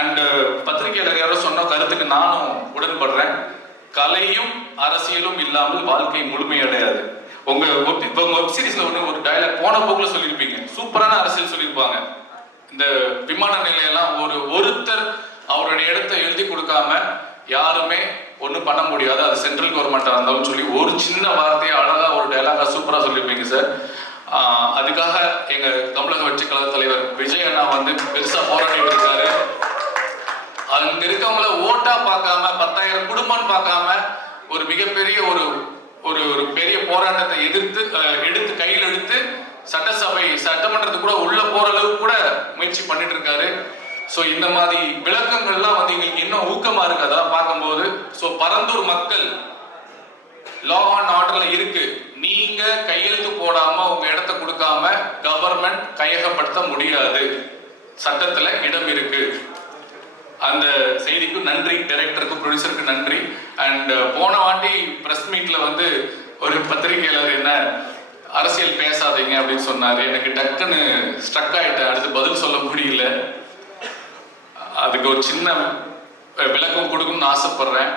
And uh, பத்திரிகையாளர் யாரோ சொன்ன கருத்துக்கு நானும் உடன்படுறேன். கலையும் அரசியலும் இல்லாமல் வாழ்க்கை முழுமையடையாது. உங்க இப்போ உங்க வெப் சீரிஸ்ல ஒண்ணு ஒரு டைலாக் போன போக்குல சொல்லியிருப்பீங்க. சூப்பரான அரசியல் சொல்லியிருப்பாங்க. இந்த விமான நிலையெல்லாம் ஒரு ஒருத்தர் அவருடைய இடத்தை எழுதி கொடுக்காம யாருமே ஒன்றும் பண்ண முடியாது. அது சென்ட்ரல் கவர்மெண்ட்டாக இருந்தாலும் சொல்லி ஒரு சின்ன வார்த்தையை அழகாக ஒரு டைலாக சூப்பராக சொல்லியிருப்பீங்க சார் அதுக்காக எங்கள் தமிழக வெற்றி கழக தலைவர் விஜய் அண்ணா வந்து பெருசாக போராடி இருக்காரு அங்க இருக்கவங்கள ஓட்டா பார்க்காம பத்தாயிரம் பார்க்காம ஒரு மிகப்பெரிய ஒரு ஒரு ஒரு பெரிய போராட்டத்தை எதிர்த்து எடுத்து கையில் எடுத்து சட்டசபை சட்டமன்றத்துக்கு கூட உள்ள போற அளவுக்கு கூட முயற்சி பண்ணிட்டு இருக்காரு ஸோ இந்த மாதிரி விளக்கங்கள்லாம் வந்து எங்களுக்கு இன்னும் ஊக்கமா இருக்கு. அதெல்லாம் பார்க்கும்போது ஸோ பரந்தூர் மக்கள் லா அண்ட் ஆர்டர்ல இருக்கு. நீங்க கையெழுத்து போடாம உங்க இடத்த கொடுக்காம கவர்மெண்ட் கையகப்படுத்த முடியாது. சட்டத்துல இடம் இருக்கு. அந்த செய்திக்கு நன்றி டைரக்டருக்கு ப்ரொடியூசருக்கு நன்றி. அண்ட் uh, போன வாட்டி ப்ரெஸ் மீட்ல வந்து ஒரு பத்திரிகையாளர் என்ன அரசியல் பேசாதீங்க அப்படின்னு சொன்னார். எனக்கு டக்குன்னு ஸ்ட்ரக் ஆகிட்டேன் அடுத்து பதில் சொல்ல முடியல. அதுக்கு ஒரு சின்ன விளக்கம் கொடுக்கணும்னு ஆசைப்படுறேன்.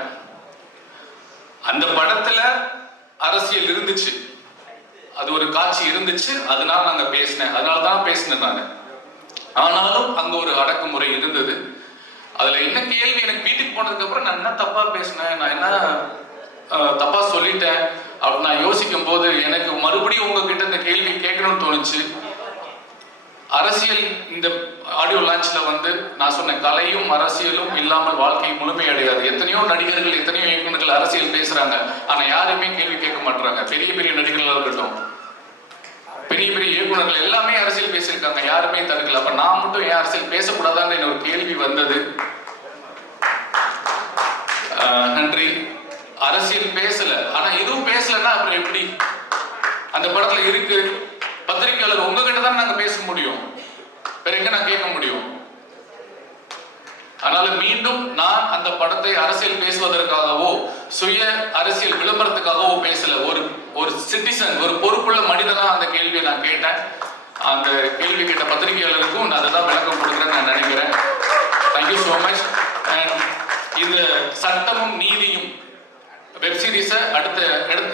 அந்த படத்துல அரசியல் இருந்துச்சு. அது ஒரு காட்சி இருந்துச்சு. அதனால நாங்க பேசினேன். அதனால தான் பேசினேன் நான். ஆனாலும் அங்க ஒரு அடக்குமுறை இருந்தது. அதுல என்ன கேள்வி? எனக்கு வீட்டுக்கு போனதுக்கு அப்புறம் நான் என்ன தப்பா பேசினேன்? நான் என்ன தப்பா சொல்லிட்டேன்? அப்படின்னு நான் யோசிக்கும் போது எனக்கு மறுபடியும் உங்ககிட்ட இந்த கேள்வி கேட்கணும்னு தோணுச்சு. அரசியல் இந்த ஆடியோ லான்ச்ல வந்து நான் சொன்ன கலையும் அரசியலும் இல்லாமல் வாழ்க்கை முழுமையடையாது எத்தனையோ நடிகர்கள் எத்தனையோ இயக்குநர்கள் அரசியல் பேசுறாங்க. ஆனா யாருமே கேள்வி கேட்க மாட்டாங்க பெரிய பெரிய நடிகர்களாக இருக்கட்டும் பெரிய பெரிய இயக்குனர்கள் எல்லாமே பேசியிருக்காங்க. யாருமே தடுக்கல அப்ப நான் மட்டும் ஏன் அரசியல் பேசக்கூடாதான்னு ஒரு கேள்வி வந்தது. நன்றி. அரசியல் பேசல. ஆனா இதுவும் பேசலன்னா அப்புறம் எப்படி? அந்த படத்துல இருக்கு. பத்திரிகையாளர் உங்ககிட்ட தான் நாங்க பேச முடியும். வேற எங்க நான் கேட்க முடியும்? அதனால மீண்டும் நான் அந்த படத்தை அரசியல் பேசுவதற்காகவோ சுய அரசியல் விளம்பரத்துக்காகவோ பேசல. ஒரு ஒரு சிட்டிசன் ஒரு பொறுப்புள்ள மனிதனா அந்த கேள்வியை நான் கேட்டேன். அந்த கேள்வி கேட்ட பத்திரிகையாளருக்கும் நான் அதை தான் விளக்கம் கொடுக்குறேன்னு நான் நினைக்கிறேன். தேங்க்யூ ஸோ மச் அண்ட் இந்த சட்டமும் நீதியும் வெப் சீரிஸை அடுத்த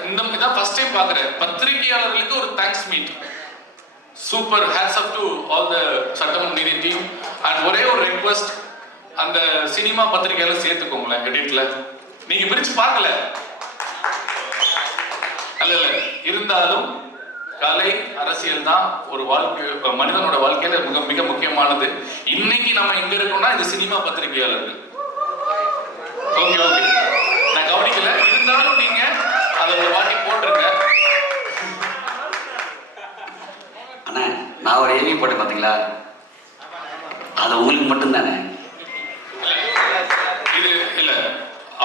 இந்த இதான் ஃபர்ஸ்ட் டைம் பார்க்குறேன். பத்திரிகையாளர்களுக்கு ஒரு thanks meet super hats off to all the சட்டமும் நீதி டீம் அண்ட் ஒரே ஒரு ரெக்வஸ்ட் அந்த சினிமா பத்திரிகையாளர் சேர்த்துக்கோங்களேன் எடிட்ல நீங்க பிரிச்சு பார்க்கல. அல்ல. இருந்தாலும் கலை அரசியல் தான் ஒரு வாழ்க்கை மனிதனோட வாழ்க்கையில மிக மிக முக்கியமானது. இன்னைக்கு நம்ம இங்க இருக்கோம்னா இந்த சினிமா பத்திரிகையாளர்கள். Okay okay. நான் கவனிக்கல. இருந்தாலும் நீங்க அதை ஒரு வாட்டி போட்டிருங்க. அண்ணா நான் ஒரு எழுதி போட்டேன் பார்த்தீங்களா அது உங்களுக்கு மட்டும்தானே?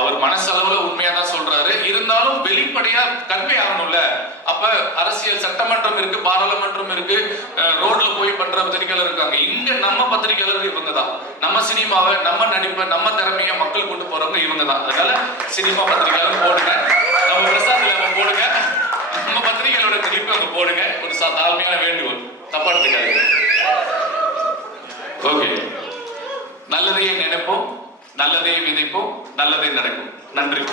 அவர் மனசளவுல உண்மையா தான் சொல்றாரு. இருந்தாலும் வெளிப்படையா கன்வே ஆகணும்ல அப்ப அரசியல் சட்டமன்றம் இருக்கு பாராளுமன்றம் இருக்கு ரோட்ல போய் பண்ற பத்திரிகையாளர் இருக்காங்க. இங்க நம்ம பத்திரிகையாளர் இவங்க தான் நம்ம சினிமாவை நம்ம நடிப்பை நம்ம திறமைய மக்கள் கொண்டு போறவங்க இவங்க தான் அதனால சினிமா பத்திரிகையாளர் போடுங்க. நம்ம பிரசாத் நம்ம போடுங்க. நம்ம பத்திரிகையாளரோட கிளிப் அங்க போடுங்க. ஒரு சா- தாழ்மையான வேண்டுகோள். தப்பா எடுத்துக்காது ஓகே. நல்லதையே நினைப்போம். நல்லதே விதைப்போம் நல்லதே நடக்கும். நன்றி.